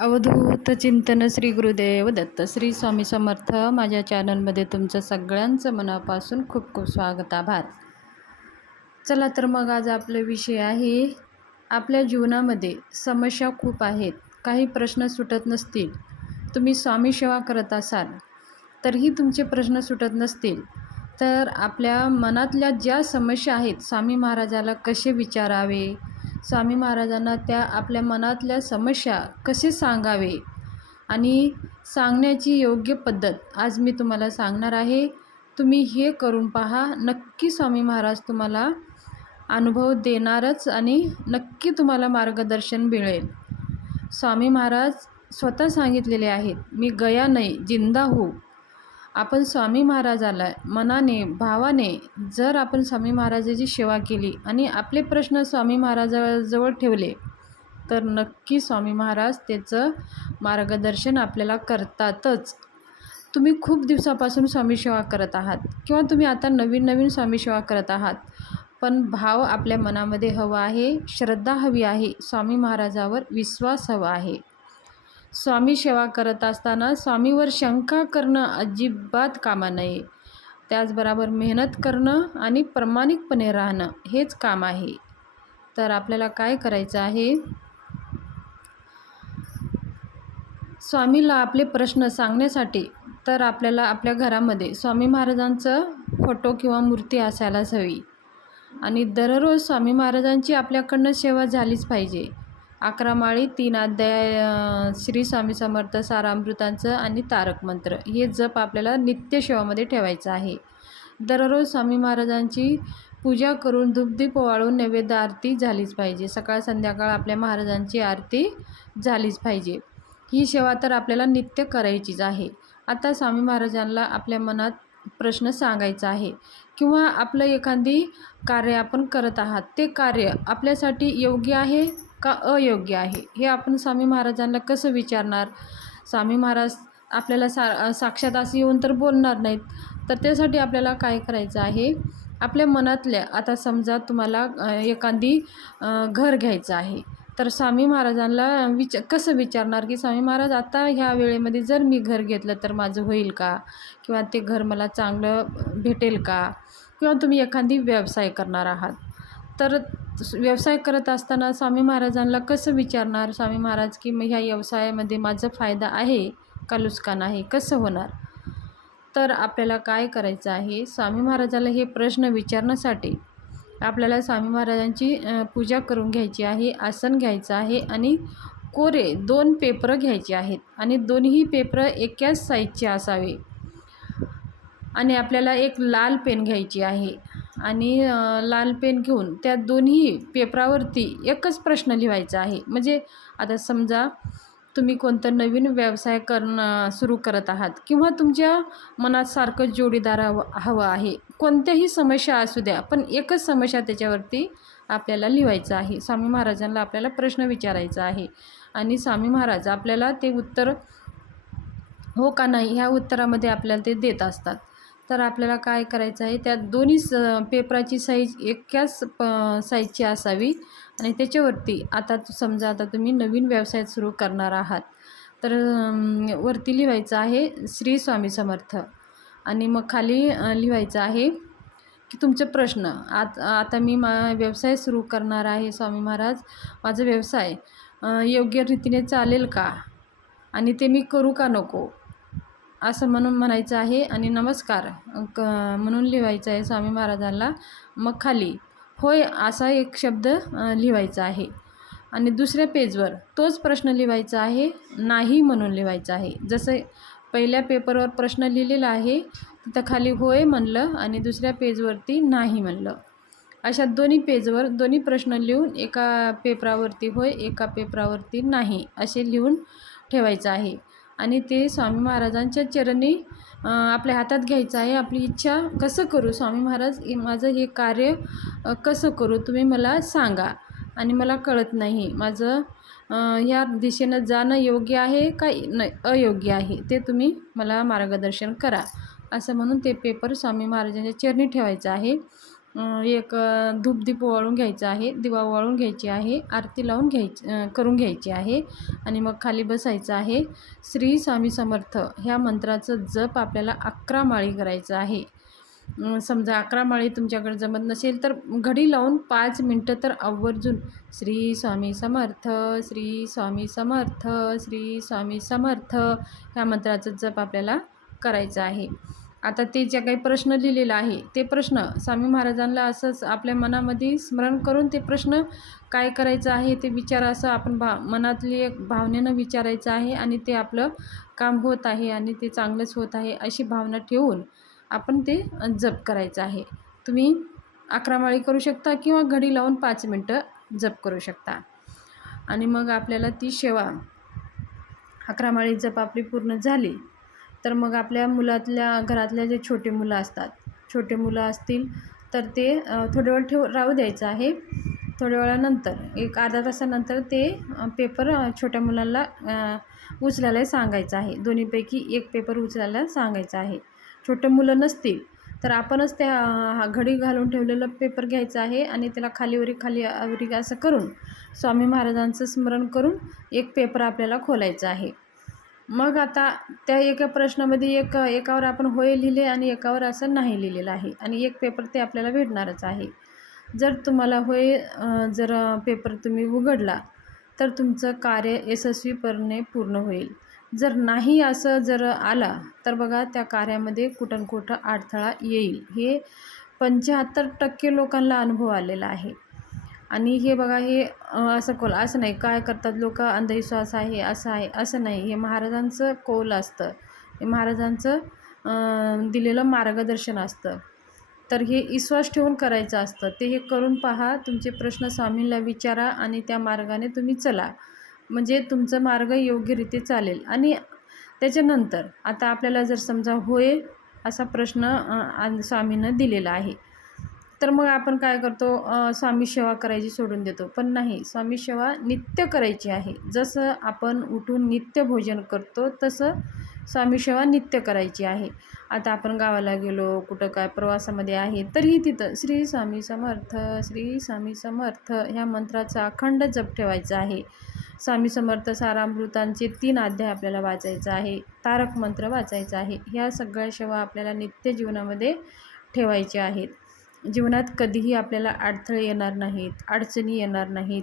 अवधूत चिंतन श्री गुरुदेव दत्त श्री स्वामी समर्थ. माझ्या चॅनलमध्ये तुमचं सगळ्यांचं मनापासून खूप खूप स्वागत आभार. चला तर मग आज आपला विषय आहे आपल्या जीवनामध्ये समस्या खूप आहेत काही प्रश्न सुटत नसतील तुम्ही स्वामी सेवा करत असाल तरीही तुमचे प्रश्न सुटत नसतील तर आपल्या मनातल्या ज्या समस्या आहेत स्वामी महाराजाला कसे विचारावे? स्वामी महाराजांना त्या आपल्या मनातल्या समस्या कसे सांगावे आणि सांगण्याची योग्य पद्धत आज मी तुम्हाला सांगणार आहे. तुम्ही हे करून पहा. नक्की स्वामी महाराज तुम्हाला अनुभव देणारच आणि नक्की तुम्हाला मार्गदर्शन मिळेल. स्वामी महाराज स्वतः सांगितलेले आहेत मी गया नाही जिंदा हो. आपण स्वामी महाराजाला मनाने भावाने जर आपण स्वामी महाराजाची सेवा केली आणि आपले प्रश्न स्वामी महाराजाजवळ ठेवले तर नक्की स्वामी महाराज त्याचं मार्गदर्शन आपल्याला करतातच. तुम्ही खूप दिवसापासून स्वामी सेवा करत आहात किंवा तुम्ही आता नवीन नवीन स्वामी सेवा करत आहात पण भाव आपल्या मनामध्ये हवा आहे श्रद्धा हवी आहे स्वामी महाराजावर विश्वास हवा आहे. स्वामी सेवा करत असताना स्वामीवर शंका करणं अजिबात कामा नये. त्याचबरोबर मेहनत करणं आणि प्रामाणिकपणे राहणं हेच काम आहे. तर आपल्याला काय करायचं आहे? स्वामीला आपले प्रश्न सांगण्यासाठी तर आपल्याला आपल्या घरामध्ये स्वामी महाराजांचं फोटो किंवा मूर्ती असायलाच हवी. आणि दररोज स्वामी महाराजांची आपल्याकडनं सेवा झालीच पाहिजे. अकरा माळी तीन अध्याय श्री स्वामी समर्थ सारामृतांचं आणि तारक मंत्र. हे जप आपल्याला नित्यसेवामध्ये ठेवायचं आहे. दररोज स्वामी महाराजांची पूजा करून धूपदीप वाळून नैवेद्य आरती झालीच पाहिजे. सकाळ संध्याकाळ आपल्या महाराजांची आरती झालीच पाहिजे. ही सेवा तर आपल्याला नित्य करायचीच आहे. आता स्वामी महाराजांना आपल्या मनात प्रश्न सांगायचा आहे. किंवा आपलं एखादी कार्य आपण करत आहात ते कार्य आपल्यासाठी योग्य आहे? का अयोग्य आहे? हे आपण स्वामी महाराजांना कसं विचारणार? स्वामी महाराज आपल्याला सा साक्षात असं येऊन तर बोलणार नाहीत. तर त्यासाठी आपल्याला काय करायचं आहे? आपल्या मनातल्या आता समजा तुम्हाला एखादी घर घ्यायचं आहे. तर स्वामी महाराजांना विच कसं विचारणार की स्वामी महाराज आता ह्या वेळेमध्ये जर मी घर घेतलं तर माझं होईल का? किंवा ते घर मला चांगलं भेटेल का? किंवा तुम्ही एखादी व्यवसाय करणार आहात? तर व्यवसाय करत असताना स्वामी महाराजांना कसं विचारणार? स्वामी महाराज की मग ह्या व्यवसायामध्ये माझा फायदा आहे का नुकसान आहे? कसं होणार? तर आपल्याला काय करायचं आहे? स्वामी महाराजाला हे प्रश्न विचारण्यासाठी आपल्याला स्वामी महाराजांची पूजा करून घ्यायची आहे आसन घ्यायचं आहे आणि कोरे दोन पेपरं घ्यायचे आहेत आणि दोन्ही पेपरं एकाच साईजचे असावे आणि आपल्याला एक लाल पेन घ्यायची आहे. आणि लाल पेन घेऊन त्या दोन्ही पेपरावरती एकच प्रश्न लिहायचा आहे. म्हणजे आता समजा तुम्ही कोणतं नवीन व्यवसाय करणं सुरू करत आहात किंवा तुमच्या मनात सारखं जोडीदार हवं हवं आहे. कोणत्याही समस्या असू द्या पण एकच समस्या त्याच्यावरती आपल्याला लिहायचं आहे. स्वामी महाराजांना आपल्याला प्रश्न विचारायचा आहे. आणि स्वामी महाराज आपल्याला ते उत्तर हो का नाही ह्या उत्तरामध्ये आपल्याला ते देत असतात. तर आपल्याला काय करायचं आहे? त्या दोन्ही स पेपराची साईज एकाच प साईजची असावी आणि त्याच्यावरती आता समजा आता तुम्ही नवीन व्यवसाय सुरू करणार आहात. तर वरती लिहायचं आहे श्री स्वामी समर्थ. आणि मग खाली लिहायचं आहे की तुमचे प्रश्न. आत आता मी मा व्यवसाय सुरू करणार आहे स्वामी महाराज. माझा व्यवसाय योग्य रीतीने चालेल का? आणि ते मी करू का नको? असं म्हणून म्हणायचं आहे आणि नमस्कार क म्हणून लिहायचं आहे स्वामी महाराजांना मग खाली. होय असा एक शब्द लिहायचा आहे. आणि दुसऱ्या पेजवर तोच प्रश्न लिहायचा आहे नाही म्हणून लिहायचा आहे. जसं पहिल्या पेपरवर प्रश्न लिहिलेला आहे तिथं खाली होय म्हणलं आणि दुसऱ्या पेजवरती नाही म्हणलं. अशा दोन्ही पेजवर दोन्ही प्रश्न लिहून एका पेपरावरती होय एका पेपरावरती नाही असे लिहून ठेवायचं आहे. आणि ते स्वामी महाराजांच्या चरणी आपल्या हातात घ्यायचं आहे. आपली इच्छा कसं करू? स्वामी महाराज माझं हे कार्य कसं करू? तुम्ही मला सांगा. आणि मला कळत नाही. माझं ह्या दिशेनं जाणं योग्य आहे का न अयोग्य आहे? ते तुम्ही मला मार्गदर्शन करा. असं म्हणून ते पेपर स्वामी महाराजांच्या चरणी ठेवायचं आहे. एक धूपदीप ओवाळून घ्यायचा आहे. दिवा ओवाळून घ्यायची आहे. आरती लावून घ्यायची करून घ्यायची आहे. आणि मग खाली बसायचं आहे. श्री स्वामी समर्थ ह्या मंत्राचं जप आपल्याला अकरा माळी करायचं आहे. समजा अकरा माळी तुमच्याकडे जमत नसेल तर घडी लावून पाच मिनटं तर आवर्जून. श्री स्वामी समर्थ श्री स्वामी समर्थ श्री स्वामी समर्थ ह्या मंत्राचं जप आपल्याला करायचं आहे. आता ते जे काही प्रश्न लिहिलेला आहे ते प्रश्न स्वामी महाराजांना असंच आपल्या मनामध्ये स्मरण करून ते प्रश्न काय करायचं आहे ते विचार असं आपण भा मनातली एक भावनेनं विचारायचं आहे आणि ते आपलं काम होत आहे आणि ते चांगलंच होत आहे अशी भावना ठेवून आपण ते जप करायचं आहे. तुम्ही अकरा माळी करू शकता किंवा घडी लावून पाच मिनटं जप करू शकता. आणि मग आपल्याला ती सेवा अकरा माळी जप आपली पूर्ण झाली. तर मग आपल्या मुलातल्या घरातल्या जे छोटे मुलं असतात छोटे मुलं असतील तर ते थोडे थोड्या वेळ ठेव राहू द्यायचं आहे. थोड्या वेळानंतर एक अर्धा तासानंतर ते पेपर छोट्या मुलांना उचलायला सांगायचं आहे. दोन्हीपैकी एक पेपर उचलायला सांगायचं आहे. छोटे मुलं नसतील तर आपणच त्या हा घडी घालून ठेवलेलं पेपर घ्यायचं आहे आणि त्याला खालीवरी खाली अवरी असं करून स्वामी महाराजांचं स्मरण करून एक पेपर आपल्याला खोलायचा आहे. मग आता त्या एका प्रश्नामध्ये एक एकावर आपण होय लिहिले आणि एकावर असं नाही लिहिलेलं आहे. आणि एक पेपर ते आपल्याला भेटणारच आहे. जर तुम्हाला होय जर पेपर तुम्ही उघडला तर तुमचं कार्य यशस्वीपणे पूर्ण होईल. जर नाही असं जर आला तर बघा त्या कार्यामध्ये कुठं कुठं अडथळा येईल. हे पंच्याहत्तर टक्के लोकांना अनुभव आलेला आहे. आणि हे बघा हे असं कोल असं नाही. काय करतात लोक? अंधविश्वास आहे असं आहे असं नाही. हे महाराजांचं कौल असतं. हे महाराजांचं दिलेलं मार्गदर्शन असतं. तर हे विश्वास ठेवून करायचं असतं. ते हे करून पहा. तुमचे प्रश्न स्वामींना विचारा आणि त्या मार्गाने तुम्ही चला. म्हणजे तुमचं मार्ग योग्यरीत्या चालेल. आणि त्याच्यानंतर आता आपल्याला जर समजा होय असा प्रश्न स्वामीनं दिलेला आहे. तर मग आपण काय करतो स्वामी सेवा करायची सोडून देतो. पण नाही स्वामी सेवा नित्य करायची आहे. जसं आपण उठून नित्य भोजन करतो तसं स्वामी सेवा नित्य करायची आहे. आता आपण गावाला गेलो कुठं काय प्रवासामध्ये आहे तरीही तिथं श्री स्वामी समर्थ श्री स्वामी समर्थ ह्या मंत्राचा अखंड जप ठेवायचा आहे. स्वामी समर्थ सारामृतांचे तीन अध्याय आपल्याला वाचायचं आहे तारक मंत्र वाचायचा आहे. ह्या सगळ्या सेवा आपल्याला नित्य जीवनामध्ये ठेवायच्या आहेत. जीवनात कधीही आपल्याला अडथळे येणार नाहीत अडचणी येणार नाहीत.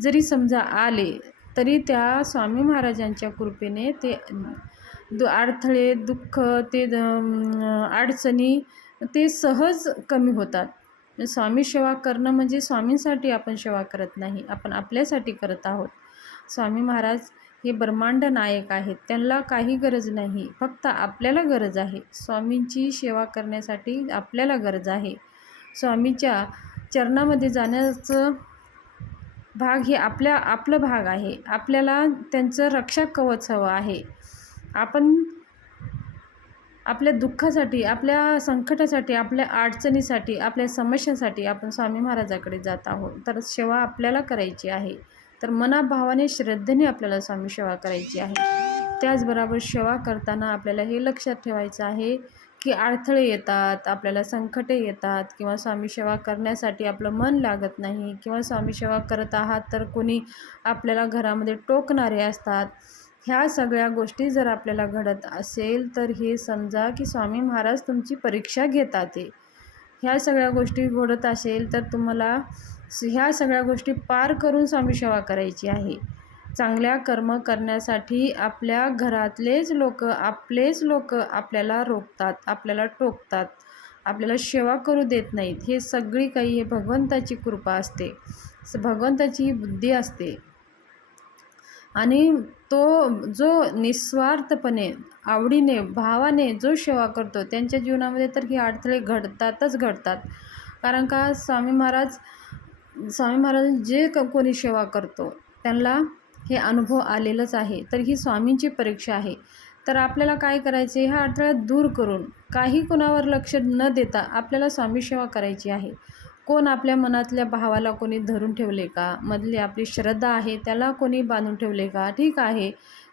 जरी समजा आले तरी त्या स्वामी महाराजांच्या कृपेने ते दु अडथळे दुःख ते द- अडचणी ते सहज कमी होतात. स्वामी सेवा करणं म्हणजे स्वामींसाठी आपण सेवा करत नाही आपण आपल्यासाठी करत आहोत. स्वामी महाराज हे ब्रह्मांड नायक आहेत त्यांना काही गरज नाही फक्त आपल्याला गरज आहे. स्वामींची सेवा करण्यासाठी आपल्याला गरज आहे. स्वामीच्या चरणामध्ये जाण्याचं भाग हे आपल्या आपलं भाग आहे. आपल्याला त्यांचं रक्षा कवच हवं आहे. आपण आपल्या दुःखासाठी आपल्या संकटासाठी आपल्या अडचणीसाठी आपल्या समस्यांसाठी आपण स्वामी महाराजाकडे जात आहोत. तर सेवा आपल्याला करायची आहे. तर मनाभावाने श्रद्धेने आपल्याला स्वामी सेवा करायची आहे. त्याचबरोबर सेवा करताना आपल्याला हे लक्षात ठेवायचं आहे की अडथळे येतात आपल्याला संकटे येतात किंवा स्वामी सेवा करण्यासाठी आपलं मन लागत नाही किंवा स्वामी सेवा करत आहात तर कोणी आपल्याला घरामध्ये टोकणारे असतात. ह्या सगळ्या गोष्टी जर आपल्याला घडत असेल तर हे समजा की स्वामी महाराज तुमची परीक्षा घेतात आहे ह्या सगळ्या गोष्टी घडत असेल तर तुम्हाला ह्या सगळ्या गोष्टी पार करून स्वामी सेवा करायची आहे. चांगल्या कर्म करण्यासाठी आपल्या घरातलेच लोक आपलेच लोक आपल्याला रोखतात आपल्याला टोकतात आपल्याला सेवा करू देत नाहीत. हे सगळी काही हे भगवंताची कृपा असते. भगवंताची ही बुद्धी असते. आणि तो जो निस्वार्थपणे आवडीने भावाने जो सेवा करतो त्यांच्या जीवनामध्ये तर हे अडथळे घडतातच घडतात. कारण का स्वामी महाराज स्वामी महाराज जे कोणी सेवा करतो त्यांना हे अनुभव आलेलंच आहे. तर ही स्वामींची परीक्षा आहे. तर आपल्याला काय करायचे ह्या अडथळ्यात दूर करून काही कोणावर लक्ष न देता आपल्याला स्वामी सेवा करायची आहे. कोण आपल्या मनातल्या भावाला कोणी धरून ठेवले का? मधली आपली श्रद्धा आहे त्याला कोणी बांधून ठेवले का? ठीक आहे.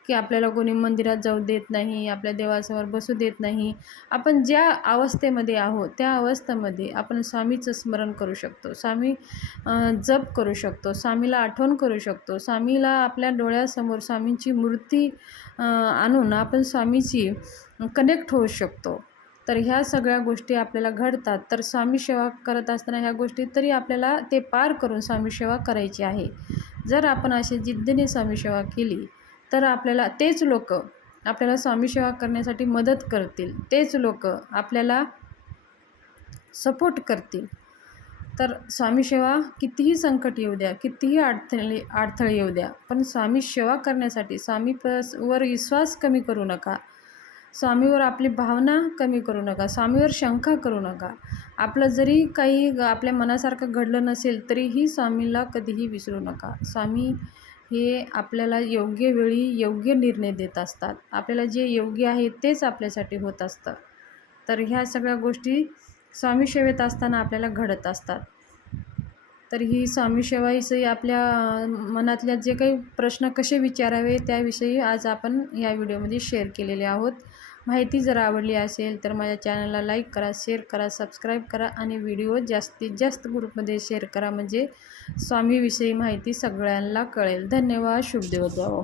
की आपल्याला कोणी मंदिरात जाऊ देत नाही आपल्या देवासमोर बसू देत नाही. आपण ज्या अवस्थेमध्ये आहोत त्या अवस्थेमध्ये आपण स्वामीचं स्मरण करू शकतो. स्वामी जप करू शकतो. स्वामीला आठवण करू शकतो. स्वामीला आपल्या डोळ्यासमोर स्वामींची मूर्ती आणून आपण स्वामीची कनेक्ट होऊ शकतो. तर ह्या सगळ्या गोष्टी आपल्याला घडतात. तर स्वामी सेवा करत असताना ह्या गोष्टी तरी आपल्याला ते पार करून स्वामी सेवा करायची आहे. जर आपण अशी जिद्दीने स्वामी सेवा केली तर आपल्याला तेच लोक आपल्याला स्वामी सेवा करण्यासाठी मदत करतील. तेच लोक आपल्याला सपोर्ट करतील. तर स्वामी सेवा कितीही संकट येऊ द्या कितीही अडथळे अडथळे येऊ द्या पण स्वामी सेवा करण्यासाठी स्वामी पस वर विश्वास कमी करू नका. स्वामीवर आपली भावना कमी करू नका स्वामीवर शंका करू नका. आपलं जरी काही आपल्या मनासारखं घडलं नसेल तरीही स्वामीला कधीही विसरू नका. स्वामी हे आपल्याला योग्य वेळी योग्य निर्णय देत असतात. आपल्याला जे योग्य आहे तेच आपल्यासाठी होत असतं. तर ह्या सगळ्या गोष्टी स्वामी सेवेत असताना आपल्याला घडत असतात. तर ही स्वामी सेवाविषयी आपल्या मनातल्या जे काही प्रश्न कसे विचारावे त्याविषयी आज आपण या व्हिडिओमध्ये शेअर केलेले आहोत. माहिती जर आवडली असेल तर माझ्या चॅनलला लाईक करा शेअर करा सबस्क्राईब करा आणि व्हिडिओ जास्तीत जास्त ग्रुपमध्ये शेअर करा. म्हणजे स्वामीविषयी माहिती सगळ्यांना कळेल. धन्यवाद. शुभदेव जाओ